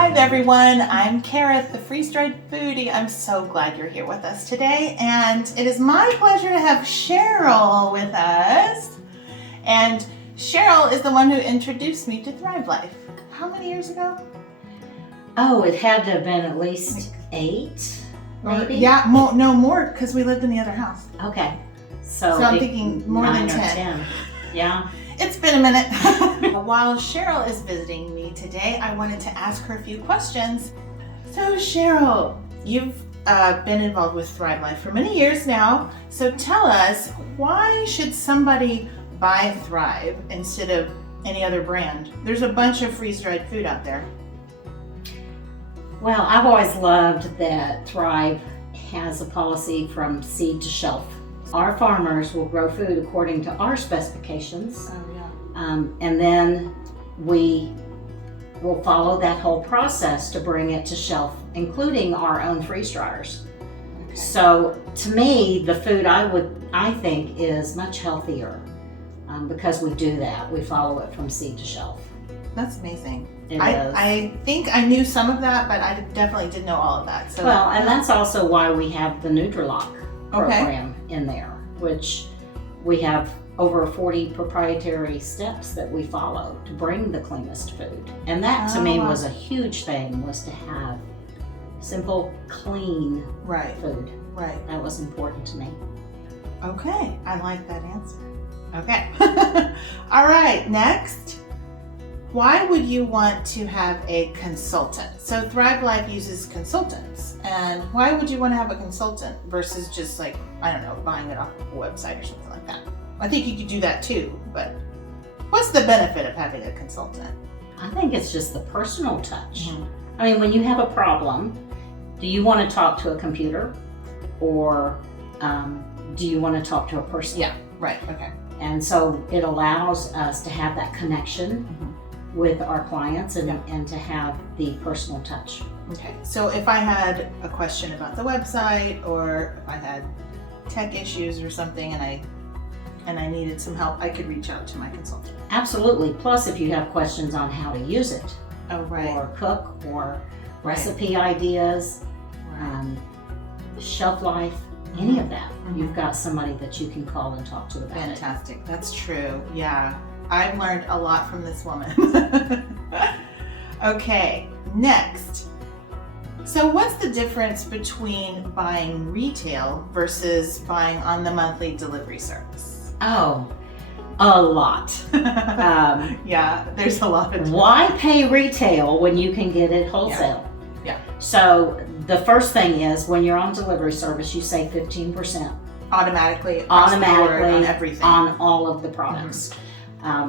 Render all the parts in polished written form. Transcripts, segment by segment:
Hi everyone, I'm Kareth, the freeze-dried foodie. I'm so glad you're here with us today, and it is my pleasure to have Cheryl with us. And Cheryl is the one who introduced me to Thrive Life. How many years ago? Oh, it had to have been at least 8, maybe? Yeah, more, because we lived in the other house. Okay. So I'm thinking more than 10. Yeah. It's been a minute. While Cheryl is visiting me today, I wanted to ask her a few questions. So Cheryl, you've been involved with Thrive Life for many years now. So tell us, why should somebody buy Thrive instead of any other brand? There's a bunch of freeze-dried food out there. Well, I've always loved that Thrive has a policy from seed to shelf. Our farmers will grow food according to our specifications. Oh, yeah. And then we will follow that whole process to bring it to shelf, including our own freeze dryers. Okay. So to me, the food I think is much healthier because we do that. We follow it from seed to shelf. That's amazing. It is. I think I knew some of that, but I definitely didn't know all of that. So well, and that's also why we have the Nutrilock program in there, which we have over 40 proprietary steps that we follow to bring the cleanest food. And that to me was a huge thing, was to have simple, clean food. Right. That was important to me. Okay, I like that answer. Okay. All right, next. Why would you want to have a consultant? So Thrive Life uses consultants, and why would you want to have a consultant versus just like, I don't know, buying it off of a website or something like that? I think you could do that too, but what's the benefit of having a consultant? I think it's just the personal touch. Mm-hmm. I mean, when you have a problem, do you want to talk to a computer or do you want to talk to a person? Yeah, right, okay. And so it allows us to have that connection with our clients and to have the personal touch. Okay, so if I had a question about the website, or if I had tech issues or something and I needed some help, I could reach out to my consultant. Absolutely. Plus, if you have questions on how to use it, or cook, or recipe ideas, shelf life, any of that, you've got somebody that you can call and talk to about it. Fantastic. That's true. Yeah. I've learned a lot from this woman. Okay, next. So what's the difference between buying retail versus buying on the monthly delivery service? Oh, a lot. Yeah, there's a lot of. Why pay retail when you can get it wholesale? Yeah. So the first thing is, when you're on delivery service, you save 15%. Automatically on everything. On all of the products.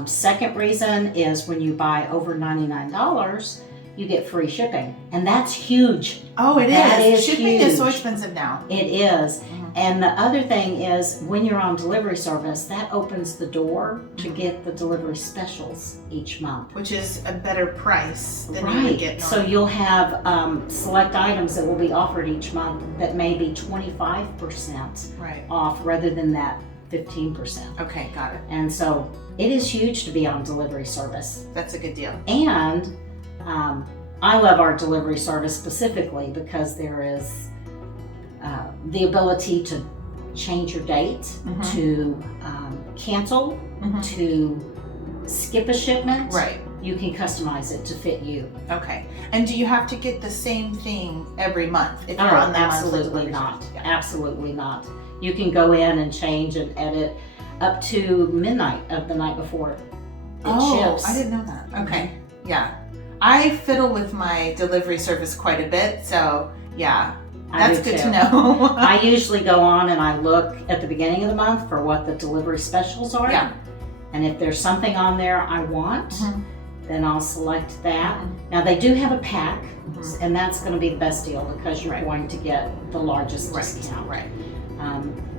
Second reason is, when you buy over $99, you get free shipping, and that's huge. Oh, it is. Shipping huge. is so expensive now. It is. And the other thing is, when you're on delivery service, that opens the door to get the delivery specials each month. Which is a better price than you would get normally. So you'll have select items that will be offered each month that may be 25% off rather than that 15%. Okay, got it. And so it is huge to be on delivery service. That's a good deal. And I love our delivery service specifically because there is the ability to change your date, to cancel, to skip a shipment. Right. You can customize it to fit you. Okay. And do you have to get the same thing every month if you're on that monthly delivery? Not. Yeah. Absolutely not. You can go in and change and edit up to midnight of the night before it ships. I didn't know that. Okay. Yeah. I fiddle with my delivery service quite a bit, so yeah. That's good to know. I usually go on and I look at the beginning of the month for what the delivery specials are. Yeah. And if there's something on there I want, then I'll select that. Now they do have a pack, and that's going to be the best deal because you're going to get the largest discount. Right.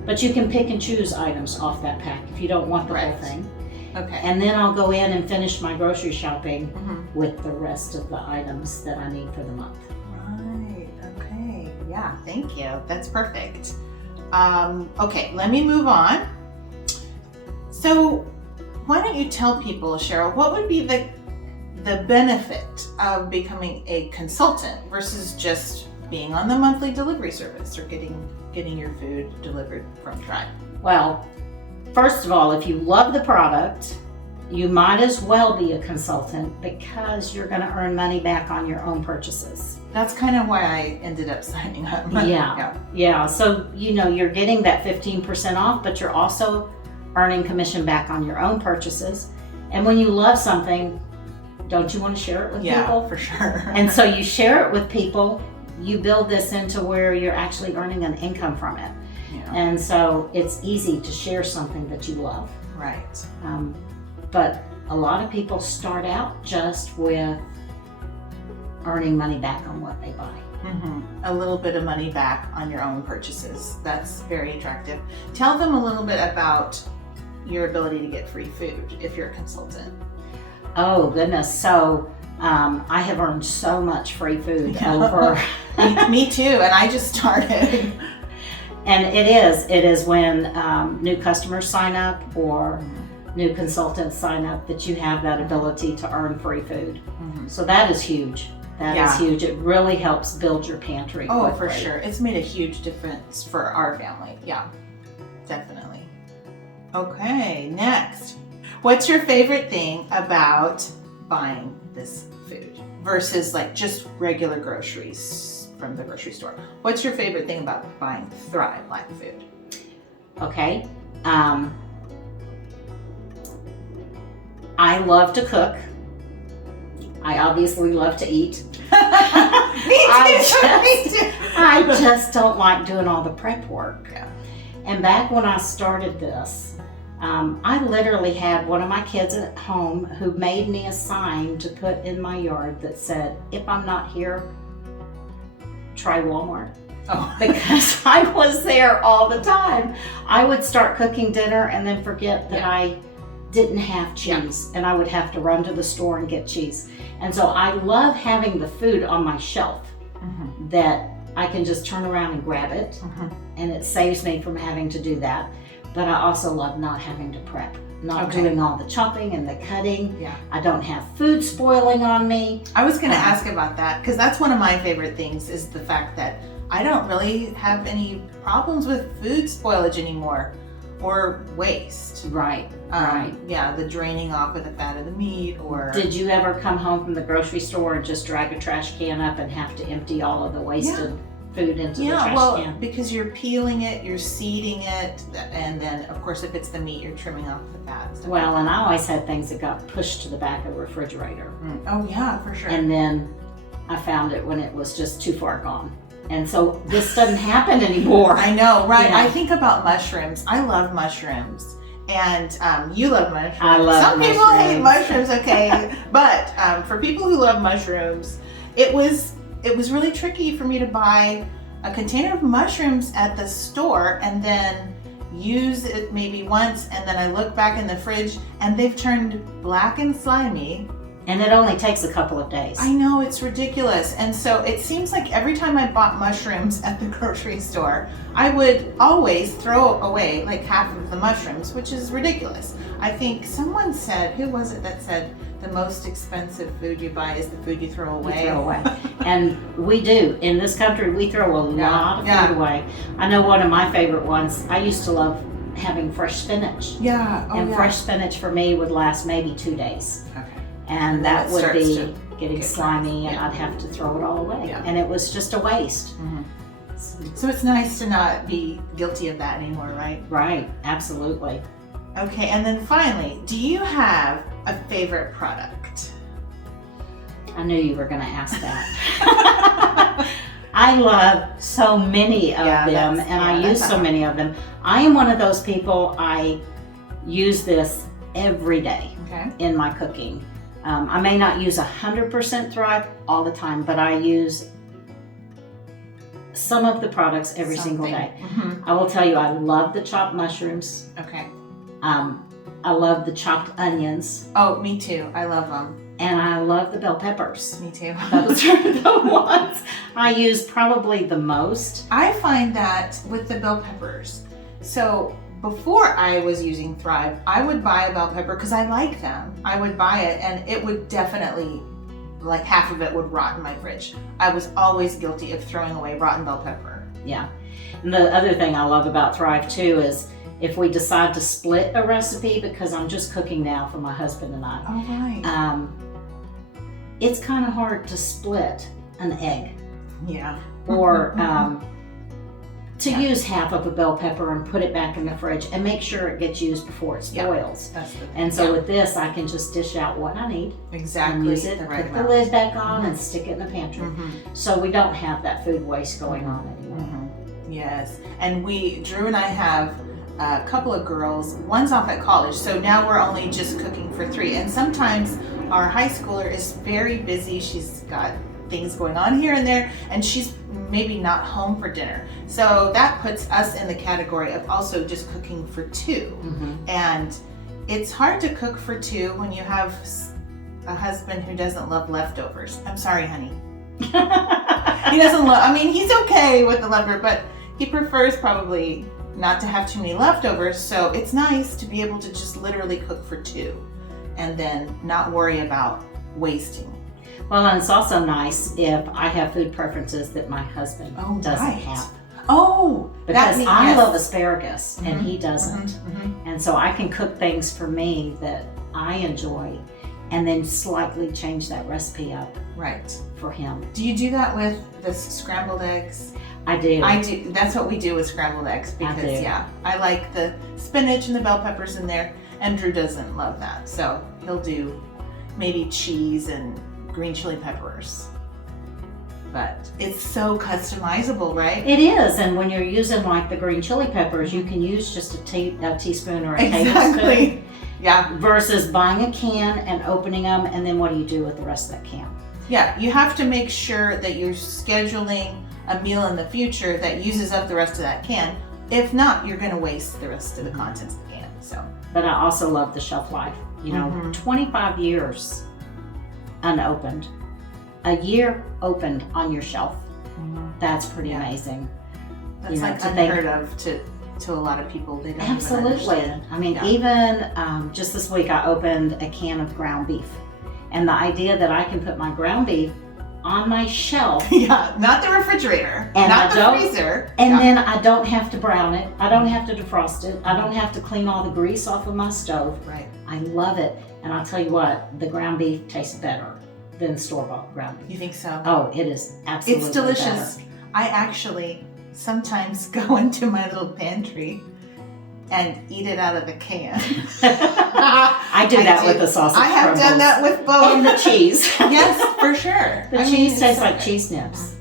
But you can pick and choose items off that pack if you don't want the whole thing. Okay. And then I'll go in and finish my grocery shopping with the rest of the items that I need for the month. Right. Okay. Yeah. Thank you. That's perfect. Okay. Let me move on. So, why don't you tell people, Cheryl, what would be the benefit of becoming a consultant versus just being on the monthly delivery service or getting your food delivered from Tribe? Well, first of all, if you love the product, you might as well be a consultant because you're going to earn money back on your own purchases. That's kind of why I ended up signing up. Yeah. So, you're getting that 15% off, but you're also earning commission back on your own purchases. And when you love something, don't you want to share it with people? Yeah, for sure. And so you share it with people, you build this into where you're actually earning an income from it. Yeah. And so it's easy to share something that you love. Right. But a lot of people start out just with earning money back on what they buy. Mm-hmm. A little bit of money back on your own purchases. That's very attractive. Tell them a little bit about your ability to get free food if you're a consultant. Oh goodness. So I have earned so much free food over. Me too. And I just started. And it is when new customers sign up or new consultants sign up that you have that ability to earn free food. Mm-hmm. So that is huge. That is huge. It really helps build your pantry. Oh, quickly. For sure. It's made a huge difference for our family. Yeah, definitely. Okay, next. What's your favorite thing about buying this food versus like just regular groceries from the grocery store? What's your favorite thing about buying Thrive Life food? Okay. I love to cook. I obviously love to eat. Me too. I just don't like doing all the prep work. Yeah. And back when I started this, I literally had one of my kids at home who made me a sign to put in my yard that said, if I'm not here, try Walmart. Oh. Because I was there all the time. I would start cooking dinner and then forget that I didn't have cheese, and I would have to run to the store and get cheese. And so I love having the food on my shelf that I can just turn around and grab it, and it saves me from having to do that. But I also love not having to prep, not doing all the chopping and the cutting. Yeah. I don't have food spoiling on me. I was going to ask about that because that's one of my favorite things is the fact that I don't really have any problems with food spoilage anymore or waste. Right. Yeah, the draining off of the fat of the meat or... Did you ever come home from the grocery store and just drag a trash can up and have to empty all of the wasted food into the trash can? Because you're peeling it, you're seeding it, and then of course if it's the meat, you're trimming off the fat and stuff. Well, and I always had things that got pushed to the back of the refrigerator. Oh yeah, for sure. And then I found it when it was just too far gone. And so this doesn't happen anymore. I know, right? Yeah. I think about mushrooms. I love mushrooms. And you love mushrooms. I love Some mushrooms. people hate mushrooms, okay. But for people who love mushrooms, it was really tricky for me to buy a container of mushrooms at the store and then use it maybe once, and then I look back in the fridge and they've turned black and slimy. And it only takes a couple of days. I know, it's ridiculous. And so it seems like every time I bought mushrooms at the grocery store, I would always throw away like half of the mushrooms, which is ridiculous. I think someone said, who was it that said the most expensive food you buy is the food you throw away? You throw away. And we do. In this country, we throw a lot of food away. I know one of my favorite ones, I used to love having fresh spinach. Yeah. And fresh spinach for me would last maybe 2 days. Okay. And that would be getting get slimy, and I'd have to throw it all away. Yeah. And it was just a waste. So it's nice to not be guilty of that anymore, right? Right, absolutely. Okay, and then finally, do you have a favorite product? I knew you were going to ask that. I love so many of them, and I use so many of them. I am one of those people, I use this every day in my cooking. I may not use 100% Thrive all the time, but I use some of the products every single day. I will tell you, I love the chopped mushrooms. Okay. I love the chopped onions. Oh, me too. I love them. And I love the bell peppers. Me too. Those are the ones I use probably the most. I find that with the bell peppers, so before I was using Thrive, I would buy a bell pepper because I like them. I would buy it and it would definitely, like half of it would rot in my fridge. I was always guilty of throwing away rotten bell pepper. Yeah. And the other thing I love about Thrive too is if we decide to split a recipe, because I'm just cooking now for my husband and I. Oh, right. It's kind of hard to split an egg. Yeah. Or to use half of a bell pepper and put it back in the fridge and make sure it gets used before it spoils. That's the, and so with this, I can just dish out what I need. Exactly. And use it, put the lid back on and stick it in the pantry. So we don't have that food waste going on anymore. Yes. And Drew and I have a couple of girls. One's off at college, so now we're only just cooking for 3. And sometimes our high schooler is very busy. She's got things going on here and there, and she's maybe not home for dinner. So that puts us in the category of also just cooking for 2. And it's hard to cook for 2 when you have a husband who doesn't love leftovers. I'm sorry, honey. He doesn't love, I mean, he's okay with the leftover, but he prefers probably not to have too many leftovers. So it's nice to be able to just literally cook for 2 and then not worry about wasting. Well, and it's also nice if I have food preferences that my husband doesn't have. Oh, because I love asparagus and he doesn't. And so I can cook things for me that I enjoy and then slightly change that recipe up for him. Do you do that with the scrambled eggs? I do. I do. That's what we do with scrambled eggs because I like the spinach and the bell peppers in there, and Drew doesn't love that. So he'll do maybe cheese and green chili peppers. But it's so customizable, right? It is, and when you're using like the green chili peppers, you can use just a teaspoon or a tablespoon. Yeah. Versus buying a can and opening them, and then what do you do with the rest of that can? Yeah, you have to make sure that you're scheduling a meal in the future that uses up the rest of that can. If not, you're going to waste the rest of the contents of the can. So. But I also love the shelf life. You know, 25 years unopened, a year opened on your shelf. That's pretty amazing. That's like unheard of to a lot of people. They don't absolutely. Even understand. I mean, even just this week, I opened a can of ground beef, and the idea that I can put my ground beef on my shelf, not the refrigerator, and not the freezer, and then I don't have to brown it. I don't have to defrost it. I don't have to clean all the grease off of my stove. Right. I love it, and I'll tell you what, the ground beef tastes better than store-bought ground beef. You think so? Oh, it is absolutely It's delicious. better. I actually sometimes go into my little pantry and eat it out of the can. I do that with the sausage I have done that with both. And the cheese. Yes, for sure. The cheese tastes like cheese nips.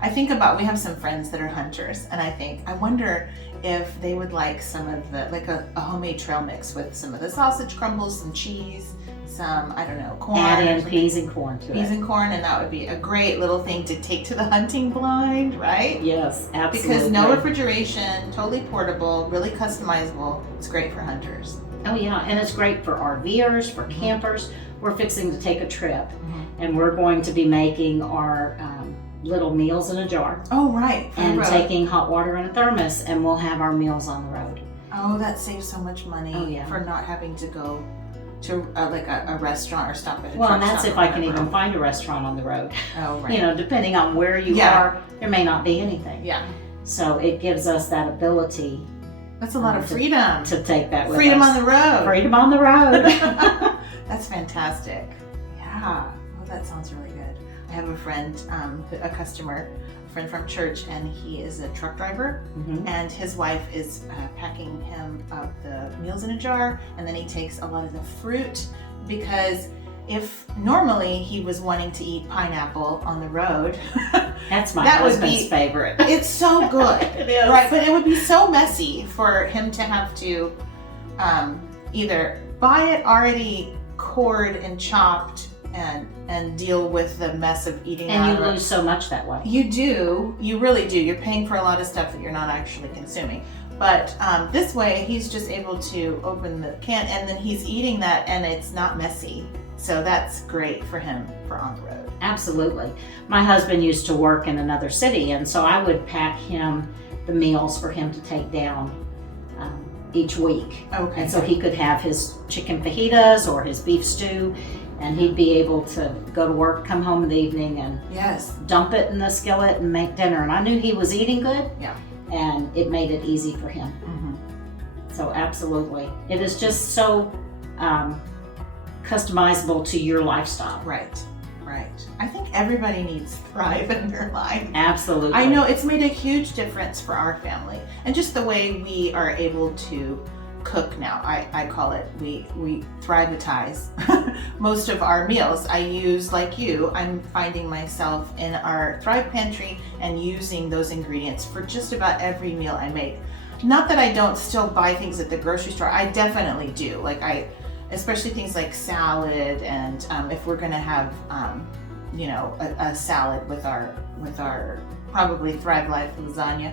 I think we have some friends that are hunters, and I wonder if they would like some of the, like a homemade trail mix with some of the sausage crumbles, some cheese, some, I don't know, corn. Add in peas and corn to it. Peas and corn, and that would be a great little thing to take to the hunting blind, right? Yes, absolutely. Because no refrigeration, totally portable, really customizable. It's great for hunters. Oh yeah, and it's great for RVers, for campers. We're fixing to take a trip, and we're going to be making our little meals in a jar. Oh, right. And taking hot water in a thermos, and we'll have our meals on the road. Oh, that saves so much money for not having to go to like a restaurant or stop at a truck stop. Well, and that's if I can even find a restaurant on the road. Oh, right. You know, depending on where you are, there may not be anything. Yeah. So it gives us that ability. That's a lot of freedom. To take that with us. Freedom on the road. Freedom on the road. That's fantastic. Yeah. Oh, that sounds really good. I have a friend, a customer, a friend from church, and he is a truck driver, and his wife is packing him up the meals in a jar, and then he takes a lot of the fruit, because if normally he was wanting to eat pineapple on the road, that's my husband's favorite. It's so good. It is. Right, but it would be so messy for him to have to either buy it already cored and chopped and deal with the mess of eating it. And you lose so much that way. You do. You really do. You're paying for a lot of stuff that you're not actually consuming. But this way, he's just able to open the can, and then he's eating that, and it's not messy. So that's great for him for on the road. Absolutely. My husband used to work in another city, and so I would pack him the meals for him to take down each week. Okay. And so he could have his chicken fajitas or his beef stew, and he'd be able to go to work, come home in the evening, and yes, dump it in the skillet and make dinner. And I knew he was eating good, yeah, and it made it easy for him. So absolutely, it is just so customizable to your lifestyle. Right. I think everybody needs Thrive in their life. Absolutely. I know it's made a huge difference for our family, and just the way we are able to cook now. I call it, we Thrive-atize most of our meals. I use, like you, I'm finding myself in our Thrive pantry and using those ingredients for just about every meal I make. Not that I don't still buy things at the grocery store. I definitely do. Especially things like salad, and if we're gonna have a salad with our probably Thrive Life lasagna.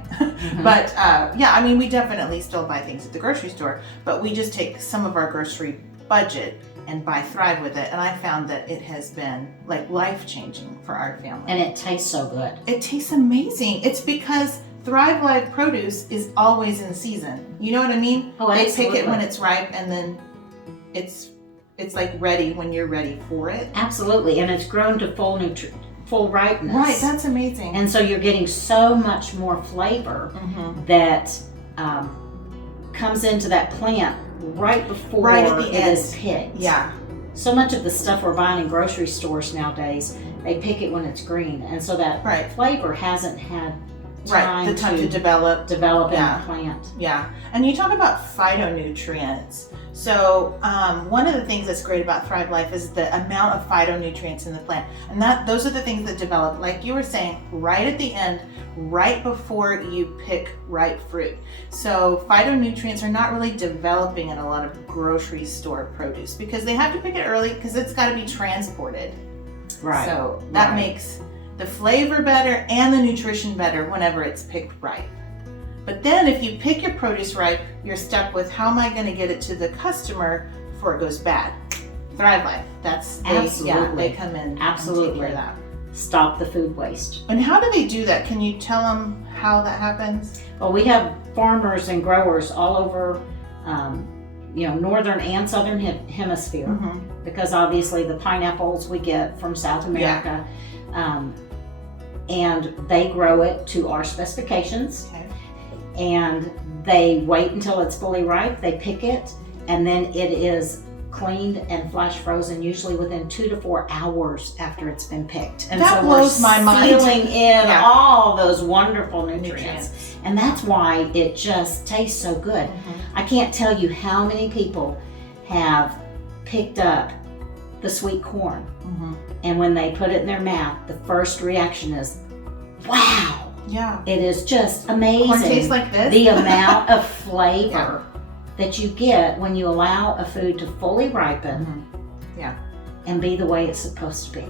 But yeah, I mean, we definitely still buy things at the grocery store, but we just take some of our grocery budget and buy Thrive with it. And I found that it has been like life-changing for our family. And it tastes so good. It tastes amazing. It's because Thrive Life produce is always in season. You know what I mean? Oh, they absolutely. pick it when it's ripe, and then it's like ready when you're ready for it. Absolutely, and it's grown to full ripeness. Right, that's amazing. And so you're getting so much more flavor that comes into that plant right before right at the it end. is picked. Yeah. So much of the stuff we're buying in grocery stores nowadays, they pick it when it's green, and so that flavor hasn't had the time to develop in the plant. Yeah, and you talk about phytonutrients. So one of the things that's great about Thrive Life is the amount of phytonutrients in the plant, and those are the things that develop, like you were saying, right at the end, right before you pick ripe fruit. So phytonutrients are not really developing in a lot of grocery store produce because they have to pick it early because it's got to be transported. Right. So that makes the flavor better and the nutrition better whenever it's picked ripe. But then if you pick your produce ripe, you're stuck with, how am I going to get it to the customer before it goes bad? Thrive Life, they come in and take care of that. Stop the food waste. And how do they do that? Can you tell them how that happens? Well, we have farmers and growers all over northern and southern hemisphere, because obviously the pineapples we get from South America, and they grow it to our specifications. Okay. And they wait until it's fully ripe, they pick it, and then it is cleaned and flash frozen, usually within 2 to 4 hours after it's been picked. And that so blows my mind. Sealing in all those wonderful nutrients. And that's why it just tastes so good. I can't tell you how many people have picked up the sweet corn, and when they put it in their mouth, the first reaction is, wow. Yeah. It is just amazing. Corn tastes like this. The amount of flavor that you get when you allow a food to fully ripen and be the way it's supposed to be.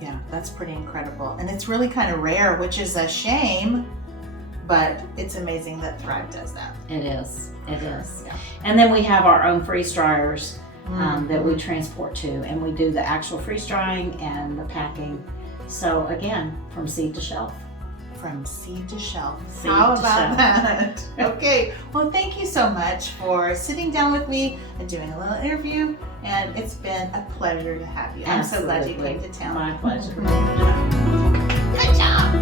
Yeah, that's pretty incredible. And it's really kind of rare, which is a shame, but it's amazing that Thrive does that. It is. It is. Yeah. And then we have our own freeze dryers that we transport to, and we do the actual freeze drying and the packing. So again, from seed to shelf. From seed to shelf. Seed How to about shelf. that? Okay. Well, thank you so much for sitting down with me and doing a little interview. And it's been a pleasure to have you. I'm so glad you came to town. My pleasure. Good job.